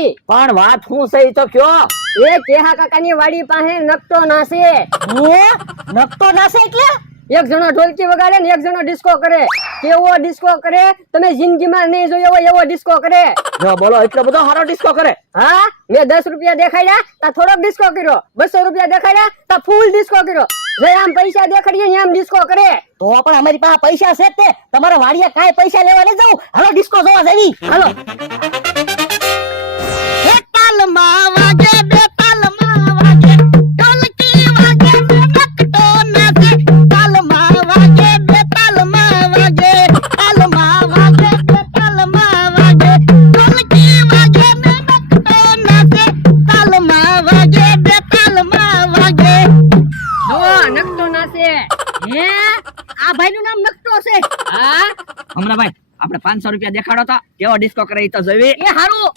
પણ વાત હું સહી તો કયો. એ કેહા કાકાની વાડી પાસે નકતો નાસે. નકતો નાસે એટલે એક જણો ઢોલકી વગાડે ને એક જણો ડિસ્કો કરે. કેવો ડિસ્કો કરે તમે જિંદગીમાં નહીં જોયો એવો ડિસ્કો કરે. જો બોલો એટલો બધો સારો ડિસ્કો કરે. હા, મેં 10 રૂપિયા દેખાડ્યા તા થોડોક ડિસ્કો કર્યો, 200 રૂપિયા દેખાડ્યા તા ફૂલ ડિસ્કો કર્યો. જે આમ પૈસા દેખાડીએ ને આમ ડિસ્કો કરે. તો પણ અમારી પાસે પૈસા છે જ તે. તમારા વાડીએ કાંઈ પૈસા લેવા નહીં જાઉં. હાલો ડિસ્કો જોવા જવી. હાલો. તાલમાં વાગે બે તાલમાં વાગે ઢોલકી વાગે નકટો નાચે. તાલમાં વાગે બે તાલમાં વાગે તાલમાં વાગે બે તાલમાં વાગે ઢોલકી વાગે નકટો નાચે. તાલમાં વાગે બે તાલમાં વાગે. જો નકતો નાસે. હે આ ભાઈનું નામ નકટો છે. હા, હમણાં ભાઈ આપણે 500 રૂપિયા દેખાડો તો કેવો ડિસ્કો કરે ઈ તો જોવી. એ હારું